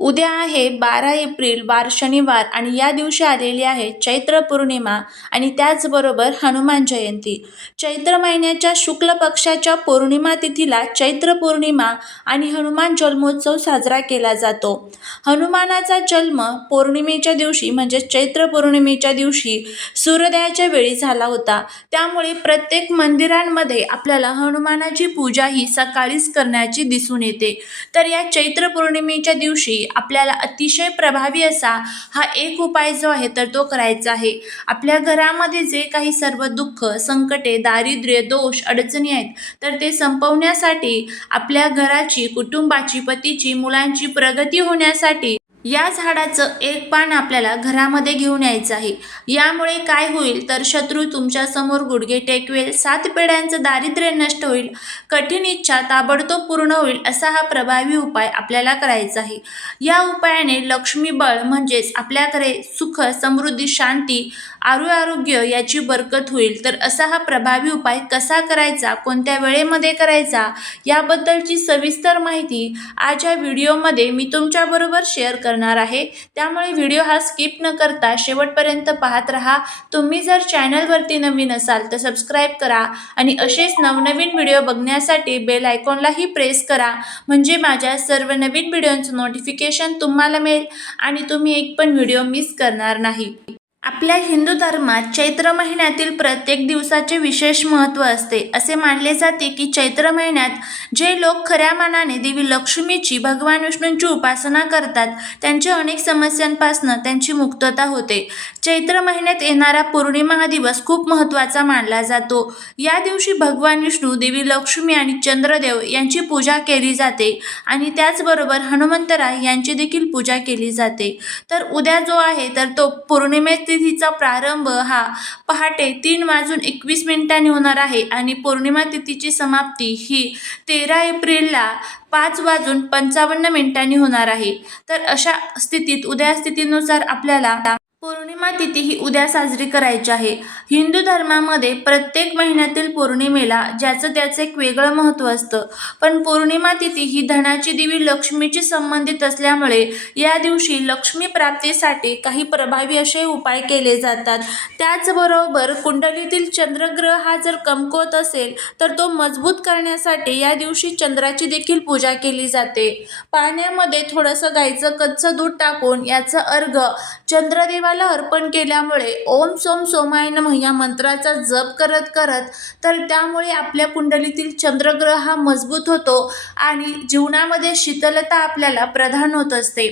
उद्या आहे बारा एप्रिल वार शनिवार आणि या दिवशी आलेली आहे चैत्र पौर्णिमा आणि त्याचबरोबर हनुमान जयंती. चैत्र महिन्याच्या शुक्ल पक्षाच्या पौर्णिमा तिथीला चैत्र पौर्णिमा आणि हनुमान जन्मोत्सव साजरा केला जातो. हनुमानाचा जन्म पौर्णिमेच्या दिवशी म्हणजे चैत्र पौर्णिमेच्या दिवशी सूर्योदयाच्या वेळी झाला होता. त्यामुळे प्रत्येक मंदिरांमध्ये आपल्याला हनुमानाची पूजा ही सकाळीच करण्याची दिसून येते. तर या चैत्र पौर्णिमेच्या दिवशी आपल्याला अतिशय प्रभावी असा हा एक उपाय जो आहे तर तो करायचा आहे. आपल्या घरामध्ये जे काही सर्व दुःख संकटे दारिद्र्य दोष अडचणी आहेत तर ते संपवण्यासाठी आपल्या घराची कुटुंबाची पतीची मुलांची प्रगती होण्यासाठी या झाडाचं एक पान आपल्याला घरामध्ये घेऊन यायचं आहे. यामुळे काय होईल तर शत्रू तुमच्यासमोर गुडघे टेकवेल सात पिढ्यांचं दारिद्र्य नष्ट होईल कठीण इच्छा ताबडतोब पूर्ण होईल असा हा प्रभावी उपाय आपल्याला करायचा आहे. या उपायाने लक्ष्मी बळ म्हणजेच आपल्याकडे सुख समृद्धी शांती आरोग्य आरोग्य याची बरकत होईल. तर असा हा प्रभावी उपाय कसा करायचा कोणत्या वेळेमध्ये करायचा याबद्दलची सविस्तर माहिती आज या व्हिडिओमध्ये मी तुमच्याबरोबर शेअर करणार आहे. त्यामुळे व्हिडिओ हा स्किप न करता शेवटपर्यंत पाहत राहा. तुम्ही जर चॅनलवरती नवीन असाल तर सबस्क्राईब करा आणि असेच नवनवीन व्हिडिओ बघण्यासाठी बेल आयकॉनलाही प्रेस करा. म्हणजे माझ्या सर्व नवीन व्हिडिओंचं नोटिफिकेशन तुम्हाला मिळेल आणि तुम्ही एक पण व्हिडिओ मिस करणार नाही. आपल्या हिंदू धर्मात चैत्र महिन्यातील प्रत्येक दिवसाचे विशेष महत्त्व असते. असे मानले जाते की चैत्र महिन्यात जे लोक खऱ्या मनाने देवी लक्ष्मीची भगवान विष्णूंची उपासना करतात त्यांच्या अनेक समस्यांपासून त्यांची मुक्तता होते. चैत्र महिन्यात येणारा पौर्णिमा हा दिवस खूप महत्त्वाचा मानला जातो. या दिवशी भगवान विष्णू देवी लक्ष्मी आणि चंद्रदेव यांची पूजा केली जाते आणि त्याचबरोबर हनुमंतराय यांची देखील पूजा केली जाते. तर उद्या जो आहे तर तो पौर्णिमेत तिथीचा प्रारंभ हा पहाटे तीन वाजून एकवीस मिनिटांनी होणार आहे आणि पौर्णिमा तिथीची समाप्ती ही तेरा एप्रिलला पाच वाजून पंचावन्न मिनिटांनी होणार आहे. तर अशा स्थितीत उद्या स्थितीनुसार आपल्याला पौर्णिमा तिथी ही उद्या साजरी करायची आहे. हिंदू धर्मामध्ये प्रत्येक महिन्यातील पौर्णिमेला ज्याचं त्याचं एक वेगळं महत्त्व असतं. पण पौर्णिमा तिथी ही धनाची देवी लक्ष्मीची संबंधित असल्यामुळे या दिवशी लक्ष्मी प्राप्तीसाठी काही प्रभावी असे उपाय केले जातात. त्याचबरोबर कुंडलीतील चंद्रग्रह हा जर कमकुवत असेल तर तो मजबूत करण्यासाठी या दिवशी चंद्राची देखील पूजा केली जाते. पाण्यामध्ये थोडंसं गाईचं कच्चं दूध टाकून याचं अर्घ चंद्रदेवा चंद्रदेवाला अर्पण केल्यामुळे ओम सोम सोमाय नम या मंत्राचा जप करत करत तर त्यामुळे आपल्या कुंडलीतील चंद्रग्रह हा मजबूत होतो आणि जीवनामध्ये शीतलता आपल्याला प्रधान होत असते.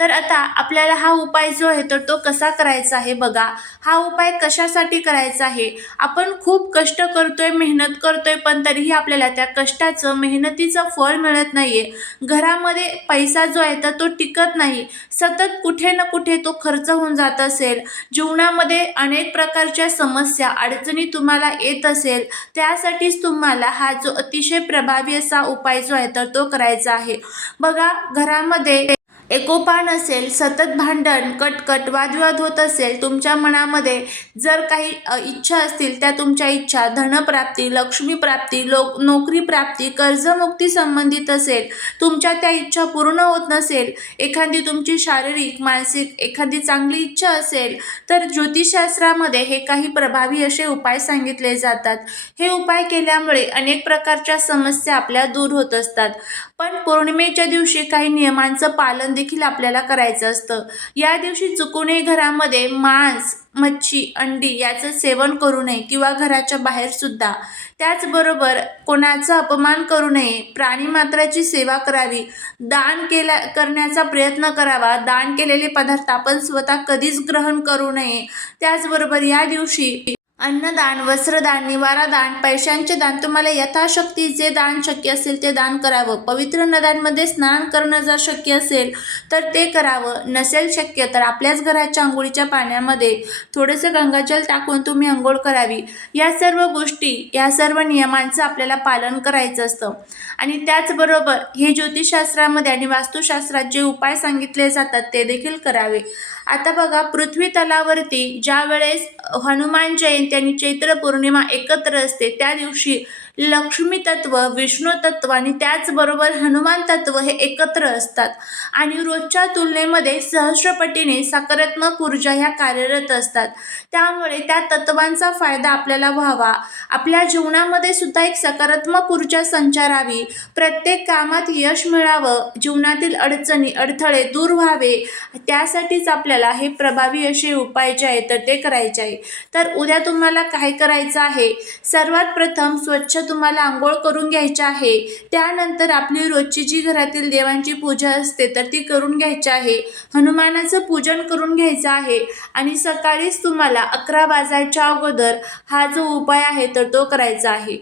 तर आता आपल्याला हा उपाय जो आहे तर तो कसा करायचा आहे बघा. हा उपाय कशासाठी करायचा आहे? आपण खूप कष्ट करतोय मेहनत करतोय पण तरीही आपल्याला त्या कष्टाचं मेहनतीचं फळ मिळत नाही आहे घरामध्ये पैसा जो आहे तर तो टिकत नाही. सतत कुठे ना कुठे तो खर्च होऊन जात असेल. जीवनामध्ये अनेक प्रकारच्या समस्या अडचणी तुम्हाला येत असेल त्यासाठीच तुम्हाला हा जो अतिशय प्रभावी असा उपाय जो आहे तर तो करायचा आहे. बघा घरामध्ये एकोपा नसेल सतत भांडण कटकट वादविवाद होत असेल तुमच्या मनामध्ये जर काही इच्छा असतील त्या तुमच्या इच्छा धनप्राप्ती लक्ष्मीप्राप्ती लोक नोकरी प्राप्ती कर्जमुक्ती संबंधित असेल तुमच्या त्या इच्छा पूर्ण होत नसेल एखादी तुमची शारीरिक मानसिक एखादी चांगली इच्छा असेल तर ज्योतिषशास्त्रामध्ये हे काही प्रभावी असे उपाय सांगितले जातात. हे उपाय केल्यामुळे अनेक प्रकारच्या समस्या आपल्या दूर होत असतात. पण पौर्णिमेच्या दिवशी काही नियमांचं पालन देखील आपल्याला करायचं असतं. या दिवशी चुकूनही घरामध्ये मांस मच्छी अंडी याचं सेवन करू नये किंवा घराच्या बाहेरसुद्धा त्याचबरोबर कोणाचा अपमान करू नये. प्राणीमात्राची सेवा करावी. दान केला करण्याचा प्रयत्न करावा. दान केलेले पदार्थ आपण स्वतः कधीच ग्रहण करू नये. त्याचबरोबर या दिवशी अन्नदान वस्त्रदान निवारादान पैशांचे दान तुम्हाला यथाशक्ती जे दान शक्य असेल ते दान करावं. पवित्र नद्यांमध्ये स्नान करणं जर शक्य असेल तर ते करावं. नसेल शक्य तर आपल्याच घराच्या आंघोळीच्या पाण्यामध्ये थोडंसं गंगाजल टाकून तुम्ही आंघोळ करावी. या सर्व गोष्टी या सर्व नियमांचं आपल्याला पालन करायचं असतं. आणि त्याचबरोबर हे ज्योतिषशास्त्रामध्ये आणि वास्तुशास्त्रात जे उपाय सांगितले जातात ते देखील करावे. आता बघा पृथ्वी तलावरती ज्या वेळेस हनुमान जयंती आणि चैत्र पौर्णिमा एकत्र असते त्या दिवशी लक्ष्मी तत्व विष्णू तत्व आणि त्याचबरोबर हनुमान तत्व हे एकत्र असतात. आणि रोजच्या तुलनेमध्ये सहस्रपटीने सकारात्मक ऊर्जा ह्या कार्यरत असतात. त्यामुळे त्या तत्वांचा फायदा आपल्याला व्हावा. आपल्या जीवनामध्ये सुद्धा एक सकारात्मक ऊर्जा संचारावी प्रत्येक कामात यश मिळावं. जीवनातील अडचणी अडथळे दूर व्हावे. त्यासाठीच आपल्या आपल्याला हे प्रभावी असे उपाय जे आहे तर ते करायचे आहे. तर उद्या तुम्हाला काय करायचं आहे? सर्वात प्रथम स्वच्छ तुम्हाला आंघोळ करून घ्यायची आहे. त्यानंतर आपली रोजची जी घरातील देवांची पूजा असते तर ती करून घ्यायची आहे. हनुमानाचं पूजन करून घ्यायचं आहे. आणि सकाळीच तुम्हाला अकरा वाजायच्या अगोदर हा जो उपाय आहे तर तो करायचा आहे.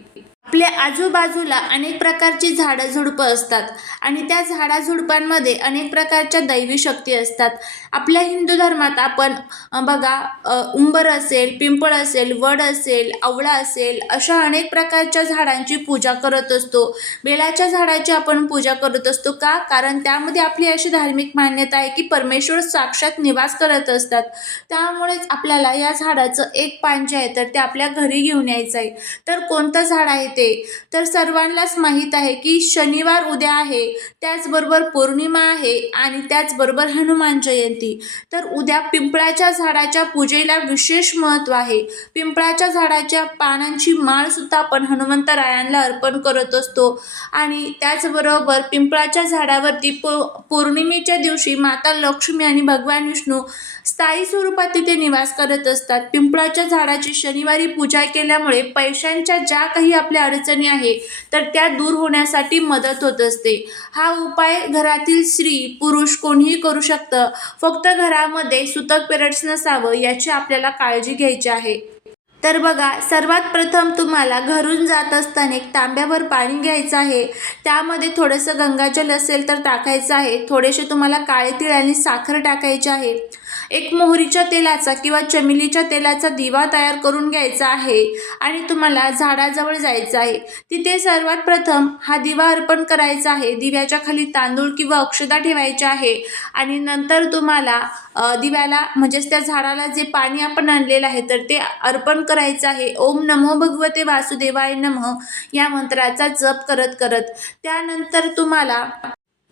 आपल्या आजूबाजूला अनेक प्रकारची झाडं झुडपं असतात आणि त्या झाडाझुडपांमध्ये अनेक प्रकारच्या दैवी शक्ती असतात. आपल्या हिंदू धर्मात आपण बघा उंबर असेल पिंपळ असेल वड असेल आवळा असेल अशा अनेक प्रकारच्या झाडांची पूजा करत असतो. बेलाच्या झाडाची आपण पूजा करत असतो का? कारण त्यामध्ये आपली अशी धार्मिक मान्यता आहे की परमेश्वर साक्षात निवास करत असतात. त्यामुळेच आपल्याला या झाडाचं एक पान जे आहे तर ते आपल्या घरी घेऊन यायचं आहे. तर कोणतं झाड आहे ते? तर सर्वांनाच माहीत आहे की शनिवार उद्या आहे त्याचबरोबर पौर्णिमा आहे आणि त्याचबरोबर हनुमान जयंती. तर उद्या पिंपळाच्या झाडाच्या पूजेला विशेष महत्त्व आहे. पिंपळाच्या झाडाच्या पानांची माळसुद्धा आपण हनुमंतरायांना अर्पण करत असतो. आणि त्याचबरोबर पिंपळाच्या झाडावरती पौ पौर्णिमेच्या दिवशी माता लक्ष्मी आणि भगवान विष्णू स्थायी स्वरूपात तिथे निवास करत असतात. पिंपळाच्या झाडाची शनिवारी पूजा केल्यामुळे पैशांच्या ज्या काही आपल्या अडचणी आहे तर त्या दूर होण्यासाठी मदत होत असते. हा उपाय घरातील स्त्री पुरुष कोणीही करू शकतं. फक्त घरामध्ये सुतक पिरियड्स नसावं याची आपल्याला काळजी घ्यायची आहे. तर बघा सर्वात प्रथम तुम्हाला घरून जात असताना एक तांब्यावर पाणी घ्यायचं आहे. त्यामध्ये थोडंसं गंगाजल असेल तर टाकायचं आहे. थोडेसे तुम्हाला काळे तीळ आणि साखर टाकायचे आहे. एक मोहरीच्या तेलाचा किंवा चमेलीच्या तेलाचा दिवा तयार करून घ्यायचा आहे आणि तुम्हाला झाडाजवळ जायचं आहे. तिथे सर्वात प्रथम हा दिवा अर्पण करायचा आहे. दिव्याच्या खाली तांदूळ किंवा अक्षदा ठेवायच्या आहे आणि नंतर तुम्हाला दिव्याला म्हणजेच त्या झाडाला जे पाणी आपण आणलेलं आहे तर ते अर्पण करायचं आहे. ओम नमो भगवते वासुदेवाय नमः या मंत्राचा जप करत करत. त्यानंतर तुम्हाला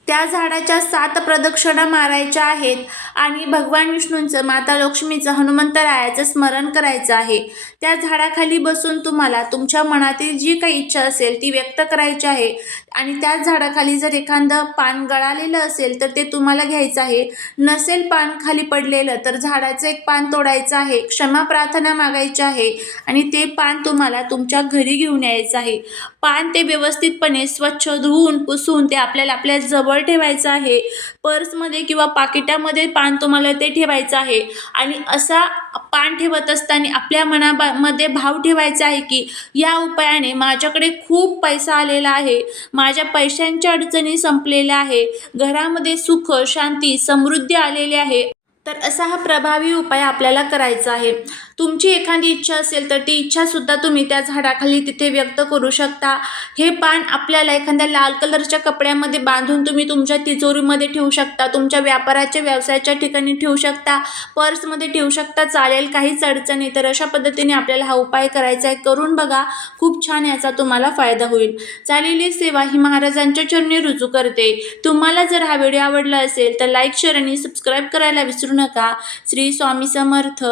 त्या झाडाच्या सात प्रदक्षिणा मारायच्या आहेत आणि भगवान विष्णूंचं माता लक्ष्मीचं हनुमंतरायाचं स्मरण करायचं आहे. त्या झाडाखाली बसून तुम्हाला तुमच्या मनातील जी काही इच्छा असेल ती व्यक्त करायची आहे. आणि त्या झाडाखाली जर एखादं पान गळालेलं असेल तर ते तुम्हाला घ्यायचं आहे. नसेल पान खाली पडलेलं तर झाडाचं एक पान तोडायचं आहे. क्षमा प्रार्थना मागायची आहे आणि ते पान तुम्हाला तुमच्या घरी घेऊन यायचं आहे. पान ते व्यवस्थितपणे स्वच्छ धुवून पुसून ते आपल्याला आपल्या जवळ ठेवायचं आहे. पर्समध्ये किंवा पाकिटामध्ये पान तुम्हाला ते ठेवायचं आहे. आणि असा पान ठेवत असताना आपल्या मनामध्ये भाव ठेवायचा आहे की या उपायाने माझ्याकडे खूप पैसा आलेला आहे. माझ्या पैशांच्या अडचणी संपलेल्या आहे. घरामध्ये सुख शांती समृद्धी आलेली आहे. तर असा हा प्रभावी उपाय आपल्याला करायचा आहे. तुमची एखादी इच्छा असेल तर ती इच्छासुद्धा तुम्ही त्या झाडाखाली तिथे व्यक्त करू शकता. हे पान आपल्याला एखाद्या लाल कलरच्या कपड्यामध्ये बांधून तुम्ही तुमच्या तिजोरीमध्ये ठेवू शकता तुमच्या व्यापाराच्या व्यवसायाच्या ठिकाणी ठेवू शकता पर्समध्ये ठेवू शकता चालेल काहीच अडचण नाही. तर अशा पद्धतीने आपल्याला हा उपाय करायचा आहे. करून बघा खूप छान याचा तुम्हाला फायदा होईल. चालेली सेवा ही महाराजांच्या चरणी रुजू करते. तुम्हाला जर हा व्हिडिओ आवडला असेल तर लाईक शेअर आणि सबस्क्राईब करायला विसरू नका. श्री स्वामी समर्थ.